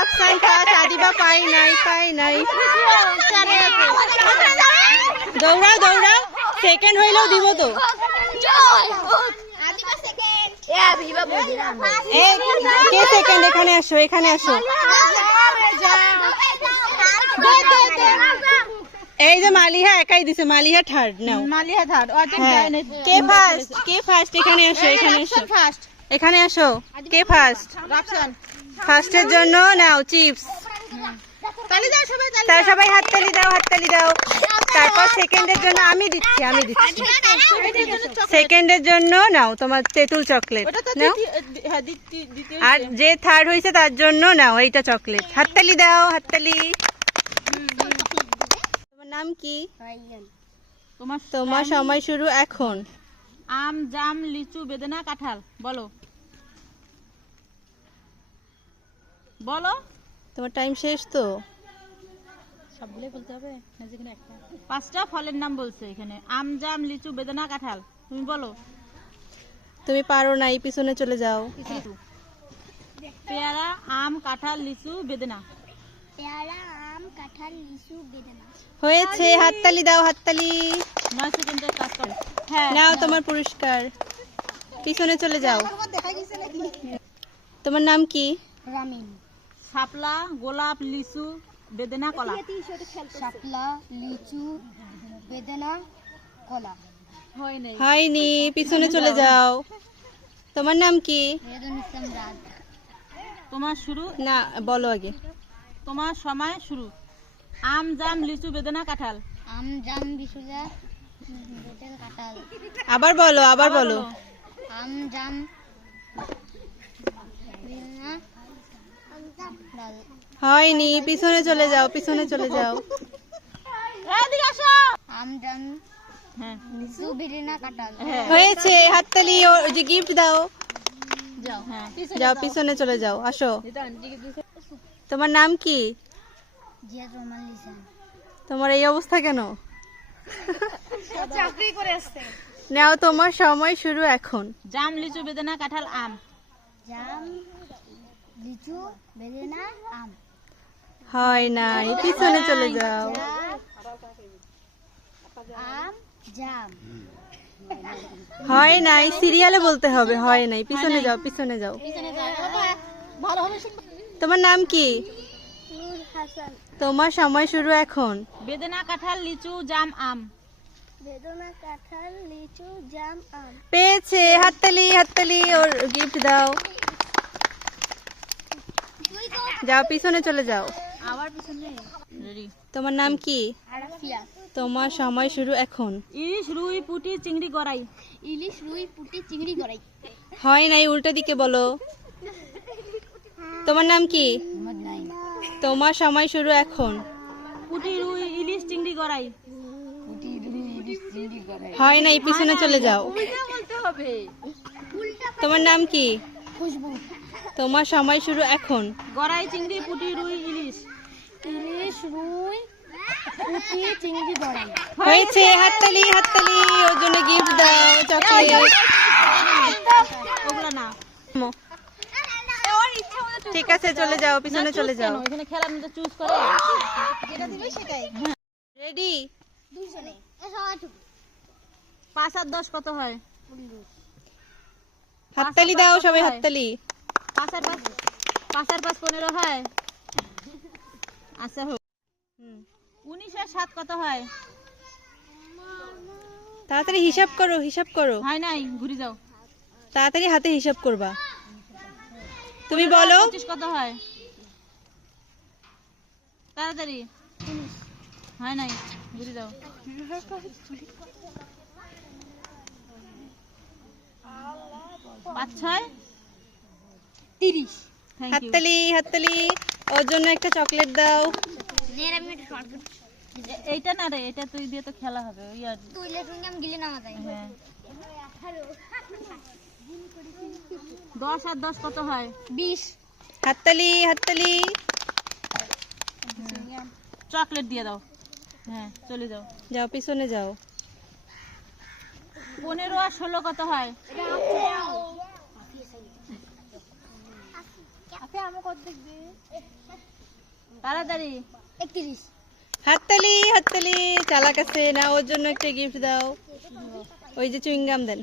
আফসান first, Adiba পাই নাই। দৌড়াও দৌড়াও, সেকেন্ড হইলেও দিব তো। কে সেকেন্ড? এখানে আসো, এখানে আসো। এই যে মালিহা একাই দিছে, মালিহা থার্ড। নাও মালিহা থার্ড। কে ফার্স্ট? কে ফার্স্ট? এখানে আসো, এখানে আসো, এখানে আসো। কে ফার্স্ট? ফার্স্টের জন্য নাও চিপস। তার সবাই হাততালি দাও, হাততালি দাও। তারপর সেকেন্ডের জন্য আমি দিচ্ছি। সেকেন্ডের জন্য নাও তোমার তেঁতুল চকলেট নাও। আর যে থার্ড হয়েছে তার জন্য নাও এইটা চকলেট। হাততালি দাও, হাততালি। তোমার নাম কি? তোমার সময় শুরু এখন। আম, জাম, লিচু, বেদানা, কাঁঠাল। বলো বলো। তোমার টাইম শেষ তো। সবগুলো বলতে হবে না, যে কোনো একটা। 5টা ফলের নাম বলছে এখানে, আম, জাম, লিচু, বেদানা, কাঁঠাল। তুমি বলো। তুমি পারো না, এই পিছনে চলে যাও। পেয়ারা, আম, কাঁঠাল, লিচু, বেদানা। হয়েছে, হাততালি দাও, হাততালি। 9 সেকেন্ডের কাজ করো। হ্যাঁ, নাও তোমার পুরস্কার। পিছনে চলে যাও। তোমার নাম কি? রামিন। শাপলা, গোলাপ, লিচু, বেদানা, কলা। শাপলা, লিচু, বেদানা, কলা। হয়নি, পিছনে চলে যাও। তোমার নাম কি? রেদন ইসলাম রাজ। তোমার শুরু না, বলো আগে। তোমার সময় শুরু। আম, জাম, লিচু, বেদানা, কাঁঠাল। আম, জাম, বিশুজা, বেদানা, কাঁঠাল। আবার বলো, আবার বলো। আম, জাম, বেদানা, ডাল। হয়নি, পিছনে চলে যাও, পিছনে চলে যাও। এদিকে আসো। আম, জাম, হ্যাঁ, লিচু, বেদানা, কাঁঠাল। হয়েছে, হাততালি। ওর যে গিফট দাও। যাও। হ্যাঁ। যাও, পিছনে চলে যাও, আসো। তোমার নাম কি? জিয়াদ রহমান লিসান। তোমার এই অবস্থা কেন? চাকরি করে আসছে। নাও, তোমার সময় শুরু এখন। জাম, লিচু, বেদানা, কাঁঠাল, আম। জাম, লিচু, বেদানা, আম। হয় নাই, পিছনে চলে যাও। আম, জাম। হয় নাই, সিরিয়ালে বলতে হবে। হয় নাই, পিছনে যাও, পিছনে যাও। ভালো হবে। তোমার নাম কি? নূর হাসান। তোমার সময় শুরু এখন। বেদানা, কাঁঠাল, লিচু, জাম, আম। বেদানা, কাঁঠাল, লিচু, জাম, আম। পেয়েছে, হাততালি, হাততালি। ওর গিফট দাও। যাও, পিছনে চলে যাও। আবার পিছনে। রেডি। তোমার নাম কি? আরাফিয়া। তোমার সময় শুরু এখন। ইলিশ, রুই, পুঁটি, চিংড়ি, গড়াই। ইলিশ, রুই, পুঁটি, চিংড়ি, গড়াই। হয় নাই, উল্টো দিকে বলো। তোমার নাম কি? মোহাম্মদ নাইম। তোমার সময় শুরু এখন। পুঁটি, রুই, ইলিশ, চিংড়ি, গড়াই। পুঁটি, রুই, ইলিশ, চিংড়ি, গড়াই। হয় নাই, পিছনে চলে যাও। বলতে হবে। তোমার নাম কি? খুশবু। তোমার সময় শুরু এখন। গড়াই, চিংড়ি, পুঁটি, রুই, ইলিশ। ইলিশ, রুই, পুঁটি, চিংড়ি, গড়াই। হয়েছে, হাততালি, হাততালি। ওর জন্য গিফট দাও, চকলেট। ওগুলা না। ঠিক আছে, চলে যাও, পিছনে চলে যাও। এখানে খেলার মধ্যে চুজ করে। রেডি? 5 আর 10 কত হয়? হাততালি দাও সবাই, হাততালি। 5 আর 5 15 হয়। আচ্ছা, 19 আর 7 কত হয়? তাড়াতাড়ি হিসাব করো, হিসাব করো। হয় নাই, ঘুরে যাও। তাড়াতাড়ি হাতে হিসাব করবা। তুমি বলো। 25 কত হয়? তাড়াতাড়ি। হয় নাই, ঘুরে যাও। 5 6 30। Thank you. হাততালি, হাততালি। ওর জন্য একটা চকলেট দাও। এইটা না রে, এটা তুই দিয়ে তো খেলা হবে। ওই আর তুই লেটুন আমি গিলে নামা যাই। হ্যাঁ। 10 আর 10 কত হয়? 20। হাততালি, হাততালি। চকলেট দিয়ে দাও। হ্যাঁ, চলে যাও। যাও, পিছনে যাও। 15 আর 16 কত হয়? তাড়াতাড়ি 31 হাততালি হাততালি, চালাক আছে না, ওর জন্য একটা গিফট দাও। ওই যে চুইংগাম দেন।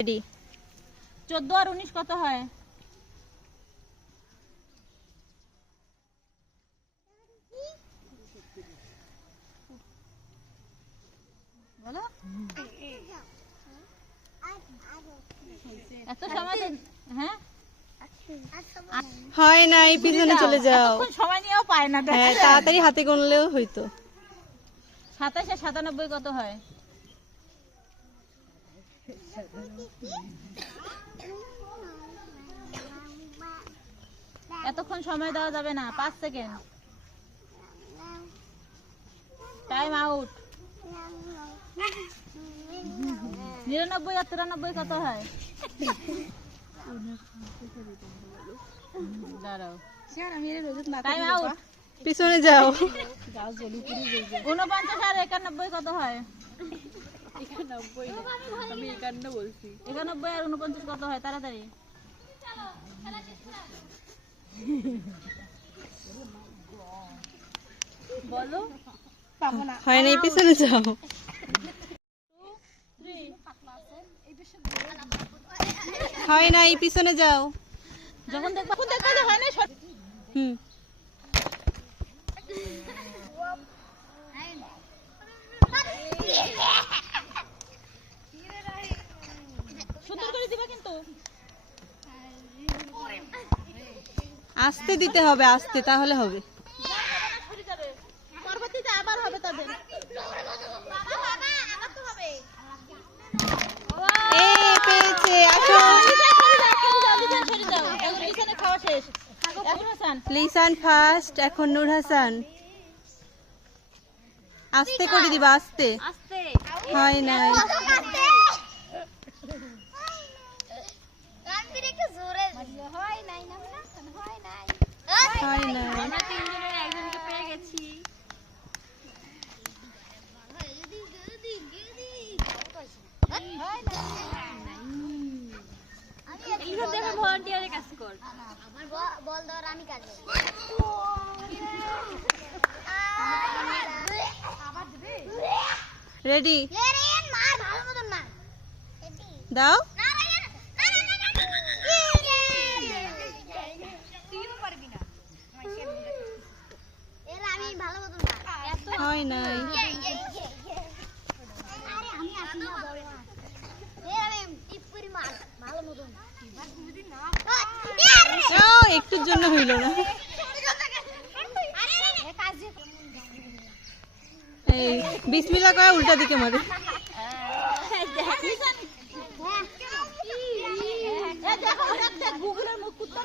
রেডি। 14 আর 19 কত হয়? বলো। এত সময় তো, হ্যাঁ হয় নাই, পিছনে চলে যাও। এতক্ষণ সময় নিয়েও পায় না। হ্যাঁ, তাড়াতাড়ি হাতে গুনলেও হইতো। 27 আর 97 কত হয়? এতক্ষণ সময় দেওয়া যাবে না, 5 সেকেন্ড। Time out. 99 আর 93 কত হয়? দাঁড়াও, টাইম আউট। পিছনে যাও। 49 আর 91 কত হয়? 91 আর 49 কত হয়? তাড়াতাড়ি বলো। হয় নাই, পিছনে যাও। হয় নাই, পিছনে যাও। যখন দেখবা যে হয় না, হুম। সুন্দর করে দিবা কিন্তু। আস্তে দিতে হবে, আস্তে, তাহলে হবে। পরবর্তীতে আবার হবে তাদের। এ পেয়েছে, আসো। খাওয়া শেষ। হাসান লিসান ফার্স্ট, এখন নূর হাসান। আস্তে করে দিবা, আস্তে। হয় নাই। হয় নাই। বল ধর আমি কাজ রেডি, মার ভালো মতন মার দাও। আমি ভালো মতন হয় নাই। ভালো মতন ও, একটুর জন্য হইল না। এই বিসমিল্লাহ করে উল্টা দিকে মারে। গুগলের মুখ কুত্তা।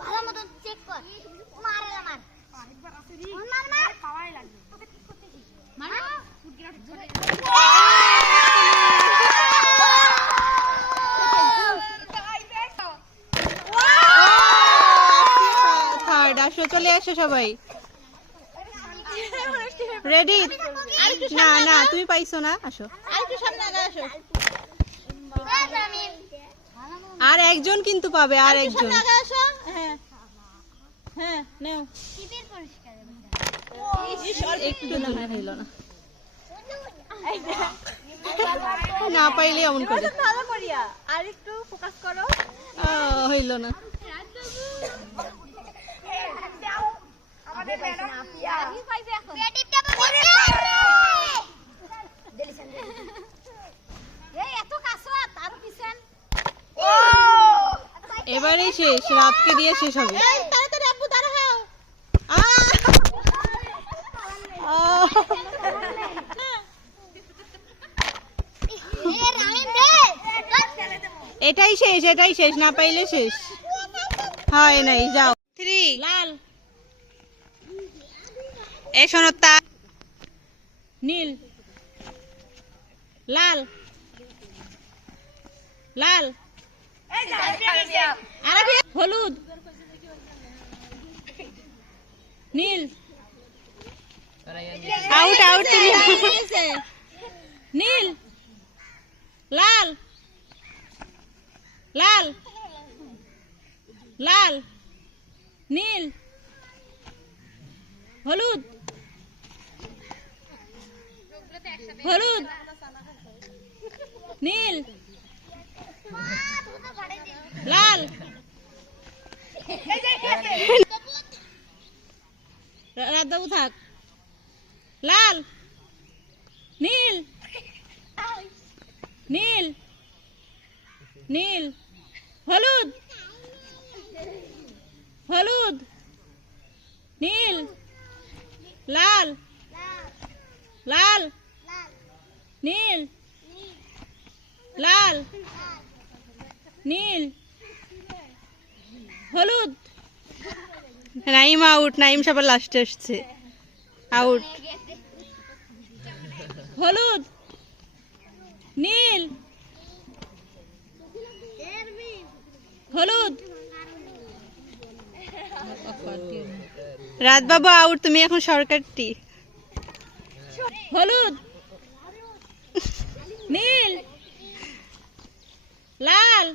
ভালো মতন চেক কর মারে মার মার মার পাওয়াই লাগবে মার থার্ড, আসো, চলে আসো সবাই। রেডি? না না, তুমি পাইছো না, আসো। আরেকটু সামনে আগে আসো। আর একজন কিন্তু পাবে, আর একজন। সামনে আগে আসো। হ্যাঁ হ্যাঁ, নাও। টিপের পরিষ্কার একটু না হইল না। না পাইলে এমন করে। ভালো করিয়া আরেকটু ফোকাস করো। হইল না। আমাদের ম্যাডাম আমি পাইবে এখন এই এত কাছো তার পিছন এবারে শেষ, রাতকে দিয়ে শেষ হবে। তাড়াতাড়ি আব্বু দাঁড়াও। এটাই শেষ, এটাই শেষ, না পাইলে শেষ। হয় নাই, যাও। 3 এই শোনো তা নীল, লাল, লাল, আরবি, হলুদ, নীল, আউট আউট তুমি নীল, লাল, লাল, লাল, নীল, হলুদ, হলুদ, নীল, লাল, রাতবাবু থাক, লাল, নীল, নীল, নীল, হলুদ, হলুদ, নীল, লাল, লাল, নীল, লাল, নীল, হলুদ, নাইম আউট, নাইম সবার লাস্টে আসছে, আউট। হলুদ, নীল, হলুদ, রাতবাবু আউট, তুমি এখন সরকারটি। হলুদ, নীল, লাল,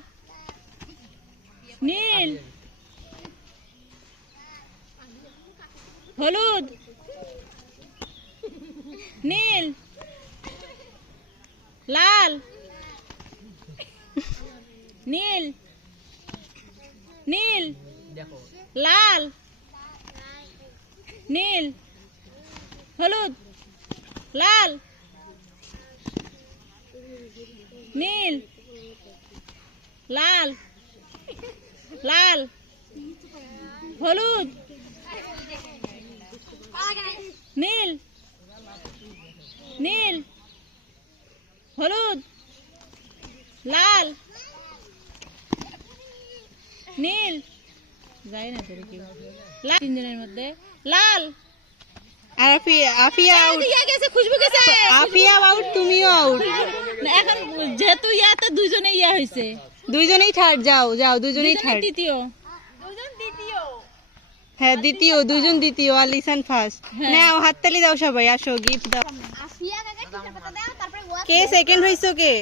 নীল, হলুদ, নীল, লাল, নীল, নীল, লাল, নীল, হলুদ, লাল, নীল, লাল, লাল, হলুদ, নীল, নীল, হলুদ, লাল, নীল, যাই না তোর কি লাল, তিনজনের মধ্যে লাল, আর আফিয়া আউট, ইয়া গেছে, খুশবু গেছে, আফিয়া আউট, তুমিও আউট। না, এখন যেহেতু ইয়াতে দুইজনে ইয়া হয়েছে, দুইজনেই থার্ড, যাও যাও, দুইজনেই দুইজনে থার্ড। তৃতীয়, হ্যাঁ দ্বিতীয়, দুইজন দ্বিতীয়, আর লিসান ফার্স্ট। হ্যাঁ। নাও হাততালি দাও সবাই, আসো গিফট দাও। আফিয়া কাকা কিসের পাতা দাও তারপরে ওয়া কে সেকেন্ড হইছো কে?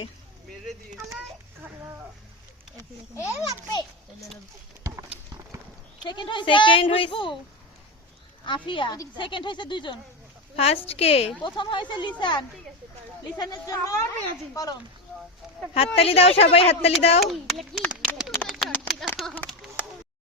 এ লাগবে সেকেন্ড হয়েছে Second হইছে- খুশবু, আফিয়া, সেকেন্ড হয়েছে দুইজন, ফার্স্ট কে? প্রথম হয়েছে লিসান, লিসানের জন্য কলম, হাততালি দাও সবাই, হাততালি দাও। কি